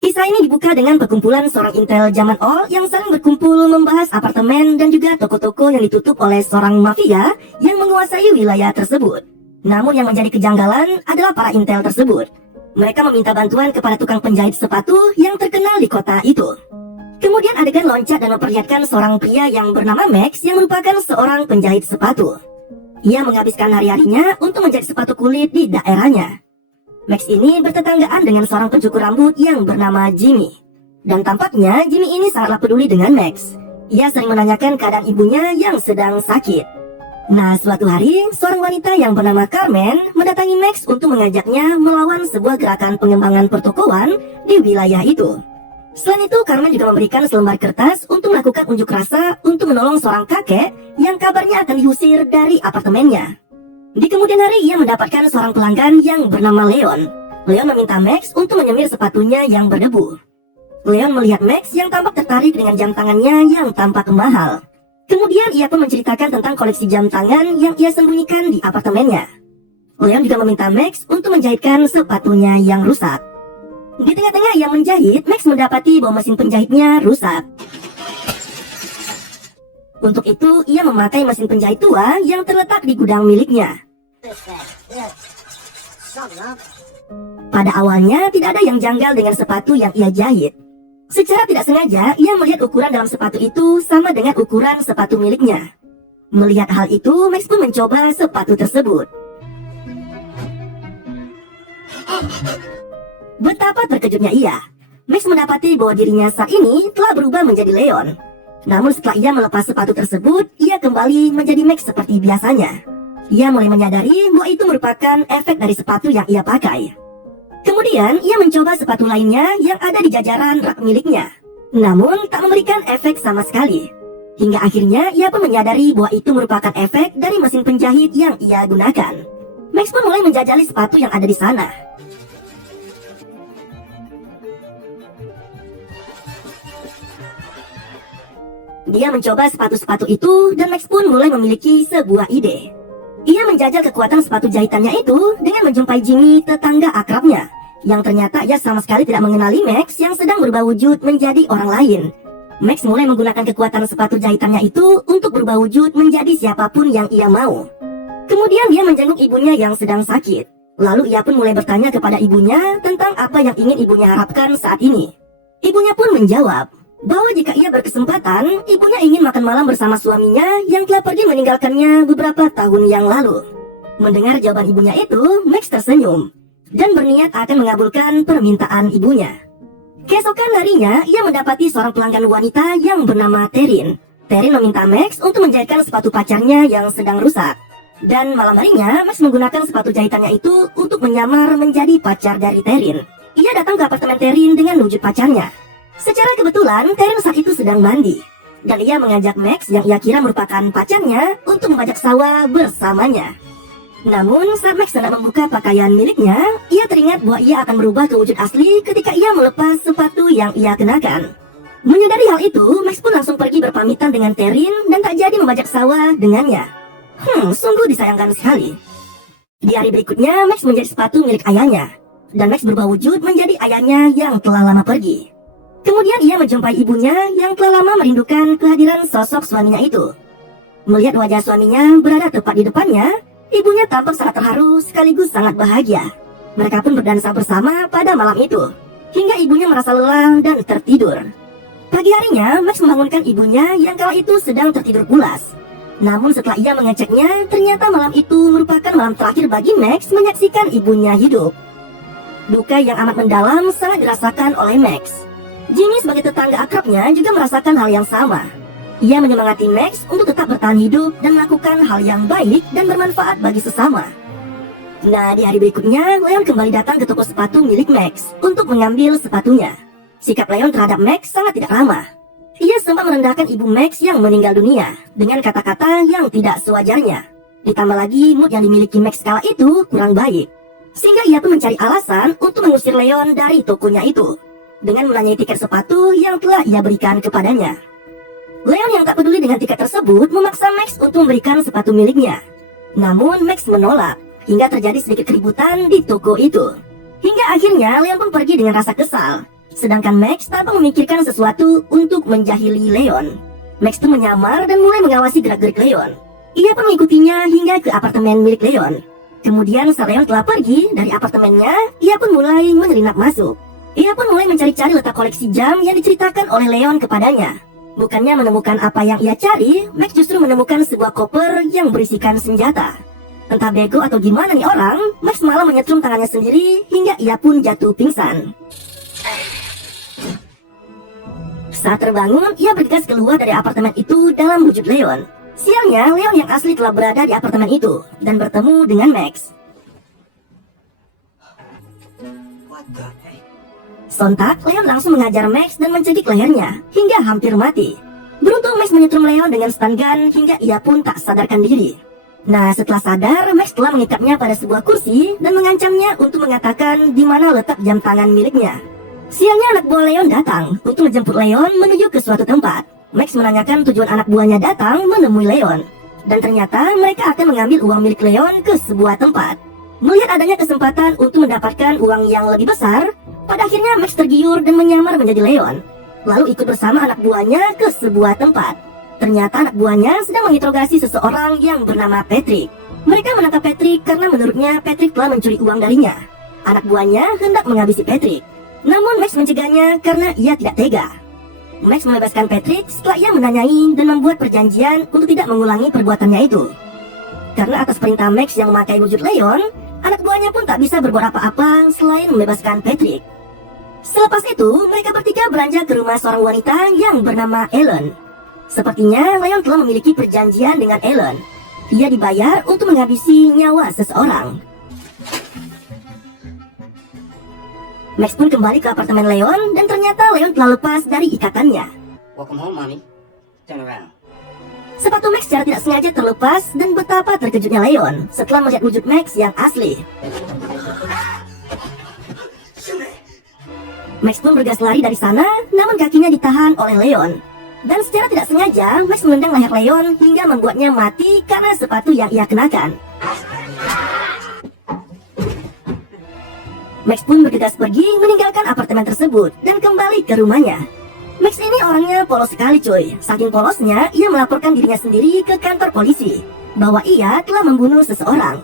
Kisah ini dibuka dengan perkumpulan seorang intel zaman old yang saling berkumpul membahas apartemen dan juga toko-toko yang ditutup oleh seorang mafia yang menguasai wilayah tersebut. Namun yang menjadi kejanggalan adalah para intel tersebut. Mereka meminta bantuan kepada tukang penjahit sepatu yang terkenal di kota itu. Kemudian adegan loncat dan memperlihatkan seorang pria yang bernama Max yang merupakan seorang penjahit sepatu. Ia menghabiskan hari-harinya untuk menjahit sepatu kulit di daerahnya. Max ini bertetanggaan dengan seorang pencukur rambut yang bernama Jimmy. Dan tampaknya Jimmy ini sangatlah peduli dengan Max. Ia sering menanyakan keadaan ibunya yang sedang sakit. Nah, suatu hari, seorang wanita yang bernama Carmen mendatangi Max untuk mengajaknya melawan sebuah gerakan pengembangan pertokoan di wilayah itu. Selain itu, Carmen juga memberikan selembar kertas untuk melakukan unjuk rasa untuk menolong seorang kakek yang kabarnya akan diusir dari apartemennya. Di kemudian hari, ia mendapatkan seorang pelanggan yang bernama Leon. Leon meminta Max untuk menyemir sepatunya yang berdebu. Leon melihat Max yang tampak tertarik dengan jam tangannya yang tampak mahal. Kemudian ia pun menceritakan tentang koleksi jam tangan yang ia sembunyikan di apartemennya. Leon juga meminta Max untuk menjahitkan sepatunya yang rusak. Di tengah-tengah ia menjahit, Max mendapati bahwa mesin penjahitnya rusak. Untuk itu, ia memakai mesin penjahit tua yang terletak di gudang miliknya. Pada awalnya, tidak ada yang janggal dengan sepatu yang ia jahit. Secara tidak sengaja, ia melihat ukuran dalam sepatu itu sama dengan ukuran sepatu miliknya. Melihat hal itu, Max pun mencoba sepatu tersebut. Betapa terkejutnya ia. Max mendapati bahwa dirinya saat ini telah berubah menjadi Leon. Namun setelah ia melepas sepatu tersebut, ia kembali menjadi Max seperti biasanya. Ia mulai menyadari bahwa itu merupakan efek dari sepatu yang ia pakai. Kemudian, ia mencoba sepatu lainnya yang ada di jajaran rak miliknya. Namun, tak memberikan efek sama sekali. Hingga akhirnya, ia pun menyadari bahwa itu merupakan efek dari mesin penjahit yang ia gunakan. Max pun mulai menjajali sepatu yang ada di sana. Dia mencoba sepatu-sepatu itu dan Max pun mulai memiliki sebuah ide. Ia menjajal kekuatan sepatu jahitannya itu dengan menjumpai Jimmy, tetangga akrabnya, yang ternyata ia sama sekali tidak mengenali Max yang sedang berubah wujud menjadi orang lain. Max mulai menggunakan kekuatan sepatu jahitannya itu untuk berubah wujud menjadi siapapun yang ia mau. Kemudian dia menjenguk ibunya yang sedang sakit. Lalu ia pun mulai bertanya kepada ibunya tentang apa yang ingin ibunya harapkan saat ini. Ibunya pun menjawab bahwa jika ia berkesempatan, ibunya ingin makan malam bersama suaminya yang telah pergi meninggalkannya beberapa tahun yang lalu. Mendengar jawaban ibunya itu, Max tersenyum dan berniat akan mengabulkan permintaan ibunya. Keesokan harinya, ia mendapati seorang pelanggan wanita yang bernama Terin. Terin meminta Max untuk menjahitkan sepatu pacarnya yang sedang rusak. Dan malam harinya, Max menggunakan sepatu jahitannya itu untuk menyamar menjadi pacar dari Terin. Ia datang ke apartemen Terin dengan wujud pacarnya. Secara kebetulan, Terin saat itu sedang mandi. Dan ia mengajak Max yang ia kira merupakan pacarnya untuk membajak sawah bersamanya. Namun, saat Max hendak membuka pakaian miliknya, ia teringat bahwa ia akan berubah ke wujud asli ketika ia melepas sepatu yang ia kenakan. Menyadari hal itu, Max pun langsung pergi berpamitan dengan Terin dan tak jadi membajak sawah dengannya. Sungguh disayangkan sekali. Di hari berikutnya, Max menjadi sepatu milik ayahnya. Dan Max berubah wujud menjadi ayahnya yang telah lama pergi. Kemudian ia menjumpai ibunya yang telah lama merindukan kehadiran sosok suaminya itu. Melihat wajah suaminya berada tepat di depannya, ibunya tampak sangat terharu sekaligus sangat bahagia. Mereka pun berdansa bersama pada malam itu, hingga ibunya merasa lelah dan tertidur. Pagi harinya, Max membangunkan ibunya yang kala itu sedang tertidur pulas. Namun setelah ia mengeceknya, ternyata malam itu merupakan malam terakhir bagi Max menyaksikan ibunya hidup. Duka yang amat mendalam sangat dirasakan oleh Max. Jimmy sebagai tetangga akrabnya juga merasakan hal yang sama. Ia menyemangati Max untuk tetap bertahan hidup dan melakukan hal yang baik dan bermanfaat bagi sesama. Nah, di hari berikutnya, Leon kembali datang ke toko sepatu milik Max untuk mengambil sepatunya. Sikap Leon terhadap Max sangat tidak ramah. Ia sempat merendahkan ibu Max yang meninggal dunia dengan kata-kata yang tidak sewajarnya. Ditambah lagi mood yang dimiliki Max kala itu kurang baik. Sehingga ia pun mencari alasan untuk mengusir Leon dari tokonya itu dengan menanyai tiket sepatu yang telah ia berikan kepadanya. Leon yang tak peduli dengan tiket tersebut memaksa Max untuk memberikan sepatu miliknya. Namun Max menolak, hingga terjadi sedikit keributan di toko itu. Hingga akhirnya Leon pun pergi dengan rasa kesal. Sedangkan Max tanpa memikirkan sesuatu untuk menjahili Leon. Max pun menyamar dan mulai mengawasi gerak-gerik Leon. Ia pun mengikutinya hingga ke apartemen milik Leon. Kemudian saat Leon telah pergi dari apartemennya, ia pun mulai menyelinap masuk. Ia pun mulai mencari-cari letak koleksi jam yang diceritakan oleh Leon kepadanya. Bukannya menemukan apa yang ia cari, Max justru menemukan sebuah koper yang berisikan senjata. Entah bego atau gimana nih orang, Max malah menyetrum tangannya sendiri hingga ia pun jatuh pingsan. Saat terbangun, ia bergegas keluar dari apartemen itu dalam wujud Leon. Sialnya, Leon yang asli telah berada di apartemen itu dan bertemu dengan Max. Sontak, Leon langsung mengajar Max dan mencekik lehernya hingga hampir mati. Beruntung Max menyetrum Leon dengan stun gun hingga ia pun tak sadarkan diri. Nah, setelah sadar, Max telah mengikatnya pada sebuah kursi dan mengancamnya untuk mengatakan di mana letak jam tangan miliknya. Sialnya anak buah Leon datang untuk menjemput Leon menuju ke suatu tempat. Max menanyakan tujuan anak buahnya datang menemui Leon. Dan ternyata mereka akan mengambil uang milik Leon ke sebuah tempat. Melihat adanya kesempatan untuk mendapatkan uang yang lebih besar, pada akhirnya Max tergiur dan menyamar menjadi Leon. Lalu ikut bersama anak buahnya ke sebuah tempat. Ternyata anak buahnya sedang menginterogasi seseorang yang bernama Patrick. Mereka menangkap Patrick karena menurutnya Patrick telah mencuri uang darinya. Anak buahnya hendak menghabisi Patrick. Namun Max mencegahnya karena ia tidak tega. Max membebaskan Patrick setelah ia menanyai dan membuat perjanjian untuk tidak mengulangi perbuatannya itu. Karena atas perintah Max yang memakai wujud Leon, anak buahnya pun tak bisa berbuat apa-apa selain membebaskan Patrick. Selepas itu, mereka bertiga beranjak ke rumah seorang wanita yang bernama Ellen. Sepertinya Leon telah memiliki perjanjian dengan Ellen. Ia dibayar untuk menghabisi nyawa seseorang. Max pun kembali ke apartemen Leon dan ternyata Leon telah lepas dari ikatannya. Welcome home, mommy. Turn around. Sepatu Max secara tidak sengaja terlepas dan betapa terkejutnya Leon setelah melihat wujud Max yang asli. Max pun bergegas lari dari sana, namun kakinya ditahan oleh Leon. Dan secara tidak sengaja, Max menendang leher Leon hingga membuatnya mati karena sepatu yang ia kenakan. Max pun bergegas pergi meninggalkan apartemen tersebut dan kembali ke rumahnya. Max ini orangnya polos sekali cuy. Saking polosnya, ia melaporkan dirinya sendiri ke kantor polisi bahwa ia telah membunuh seseorang.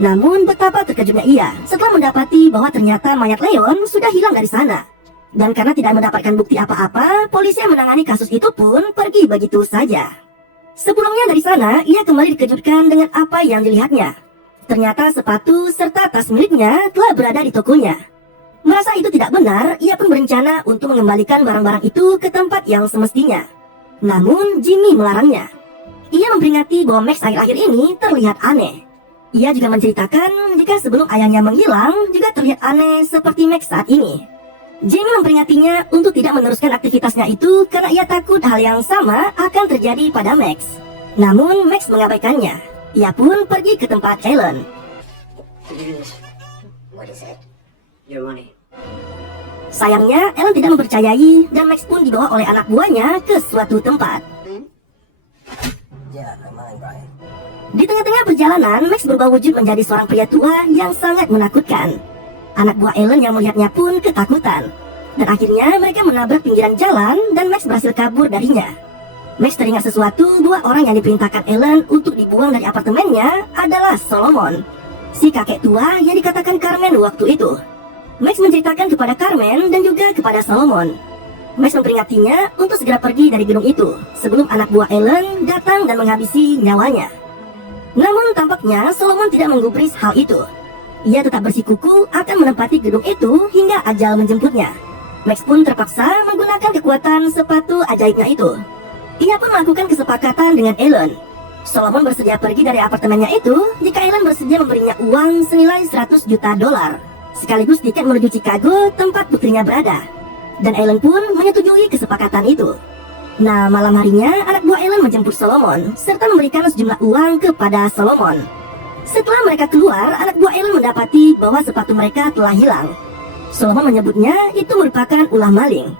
Namun betapa terkejutnya ia setelah mendapati bahwa ternyata mayat Leon sudah hilang dari sana. Dan karena tidak mendapatkan bukti apa-apa, polisi yang menangani kasus itu pun pergi begitu saja. Sebelumnya dari sana, ia kembali dikejutkan dengan apa yang dilihatnya. Ternyata sepatu serta tas miliknya telah berada di tokonya. Merasa itu tidak benar, ia pun berencana untuk mengembalikan barang-barang itu ke tempat yang semestinya. Namun, Jimmy melarangnya. Ia memperingati bahwa Max akhir-akhir ini terlihat aneh. Ia juga menceritakan jika sebelum ayahnya menghilang, juga terlihat aneh seperti Max saat ini. Jimmy memperingatinya untuk tidak meneruskan aktivitasnya itu karena ia takut hal yang sama akan terjadi pada Max. Namun, Max mengabaikannya. Ia pun pergi ke tempat Ellen. What is it? Your money. Sayangnya, Ellen tidak mempercayai dan Max pun dibawa oleh anak buahnya ke suatu tempat. Yeah, my money, Brian. Di tengah-tengah perjalanan, Max berubah wujud menjadi seorang pria tua yang sangat menakutkan. Anak buah Ellen yang melihatnya pun ketakutan. Dan akhirnya mereka menabrak pinggiran jalan dan Max berhasil kabur darinya. Max teringat sesuatu bahwa orang yang diperintahkan Ellen untuk dibuang dari apartemennya adalah Solomon, si kakek tua yang dikatakan Carmen waktu itu. Max menceritakan kepada Carmen dan juga kepada Solomon. Max memperingatinya untuk segera pergi dari gedung itu sebelum anak buah Ellen datang dan menghabisi nyawanya. Namun tampaknya Solomon tidak menggubris hal itu. Ia tetap bersikuku akan menempati gedung itu hingga ajal menjemputnya. Max pun terpaksa menggunakan kekuatan sepatu ajaibnya itu. Ia pun melakukan kesepakatan dengan Ellen. Solomon bersedia pergi dari apartemennya itu jika Ellen bersedia memberinya uang senilai $100 juta, sekaligus tiket menuju Chicago tempat putrinya berada. Dan Ellen pun menyetujui kesepakatan itu. Nah, malam harinya anak buah Ellen menjemput Solomon serta memberikan sejumlah uang kepada Solomon. Setelah mereka keluar, anak buah Ellen mendapati bahwa sepatu mereka telah hilang. Solomon menyebutnya itu merupakan ulah maling.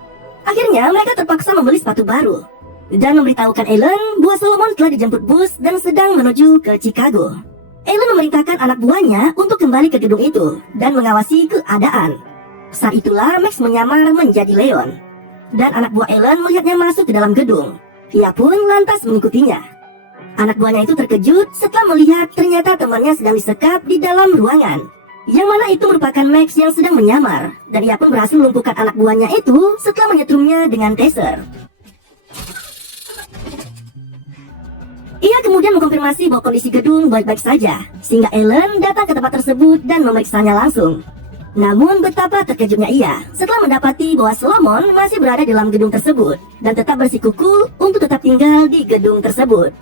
Akhirnya mereka terpaksa membeli sepatu baru dan memberitahukan Ellen bahwa Solomon telah dijemput bus dan sedang menuju ke Chicago. Ellen memerintahkan anak buahnya untuk kembali ke gedung itu dan mengawasi keadaan. Saat itulah Max menyamar menjadi Leon. Dan anak buah Ellen melihatnya masuk ke dalam gedung. Ia pun lantas mengikutinya. Anak buahnya itu terkejut setelah melihat ternyata temannya sedang disekap di dalam ruangan. Yang mana itu merupakan Max yang sedang menyamar. Dan ia pun berhasil melumpuhkan anak buahnya itu setelah menyetrumnya dengan taser. Ia kemudian mengkonfirmasi bahwa kondisi gedung baik-baik saja, sehingga Ellen datang ke tempat tersebut dan memeriksanya langsung. Namun betapa terkejutnya ia setelah mendapati bahwa Solomon masih berada di dalam gedung tersebut dan tetap bersikukuh untuk tetap tinggal di gedung tersebut.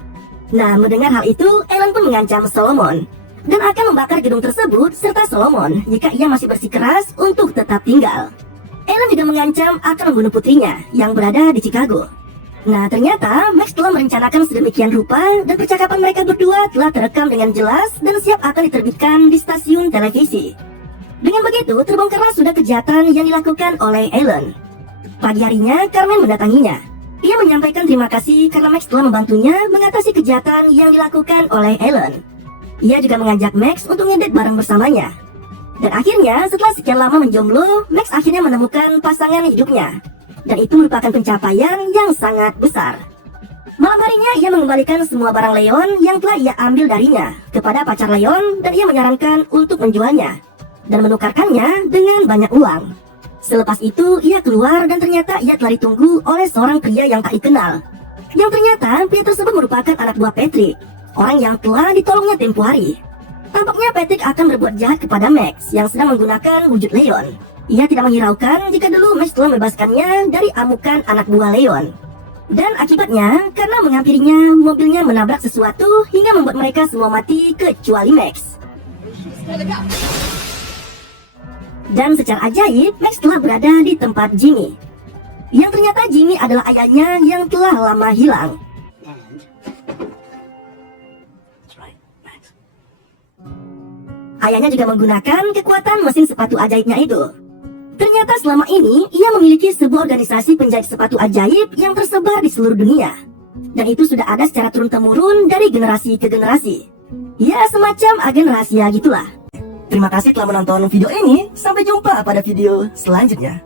Nah, mendengar hal itu, Ellen pun mengancam Solomon dan akan membakar gedung tersebut serta Solomon jika ia masih bersikeras untuk tetap tinggal. Ellen juga mengancam akan membunuh putrinya yang berada di Chicago. Nah, ternyata Max telah merencanakan sedemikian rupa dan percakapan mereka berdua telah terekam dengan jelas dan siap akan diterbitkan di stasiun televisi. Dengan begitu, terbongkarlah sudah kejahatan yang dilakukan oleh Ellen. Pagi harinya, Carmen mendatanginya. Ia menyampaikan terima kasih karena Max telah membantunya mengatasi kejahatan yang dilakukan oleh Ellen. Ia juga mengajak Max untuk ngedate bareng bersamanya. Dan akhirnya, setelah sekian lama menjomblo, Max akhirnya menemukan pasangan hidupnya. Dan itu merupakan pencapaian yang sangat besar. Malam harinya ia mengembalikan semua barang Leon yang telah ia ambil darinya kepada pacar Leon dan ia menyarankan untuk menjualnya dan menukarkannya dengan banyak uang. Selepas itu ia keluar dan ternyata ia telah ditunggu oleh seorang pria yang tak dikenal. Yang ternyata pria tersebut merupakan anak buah Patrick, orang yang telah ditolongnya tempo hari. Tampaknya Patrick akan berbuat jahat kepada Max yang sedang menggunakan wujud Leon. Ia tidak menghiraukan jika dulu Max telah membebaskannya dari amukan anak buah Leon. Dan akibatnya, karena menghampirinya, mobilnya menabrak sesuatu hingga membuat mereka semua mati kecuali Max. Dan secara ajaib, Max telah berada di tempat Jimmy. Yang ternyata Jimmy adalah ayahnya yang telah lama hilang. Ayahnya juga menggunakan kekuatan mesin sepatu ajaibnya itu. Ternyata selama ini ia memiliki sebuah organisasi penjahit sepatu ajaib yang tersebar di seluruh dunia. Dan itu sudah ada secara turun-temurun dari generasi ke generasi. Ya, semacam agen rahasia gitulah. Terima kasih telah menonton video ini. Sampai jumpa pada video selanjutnya.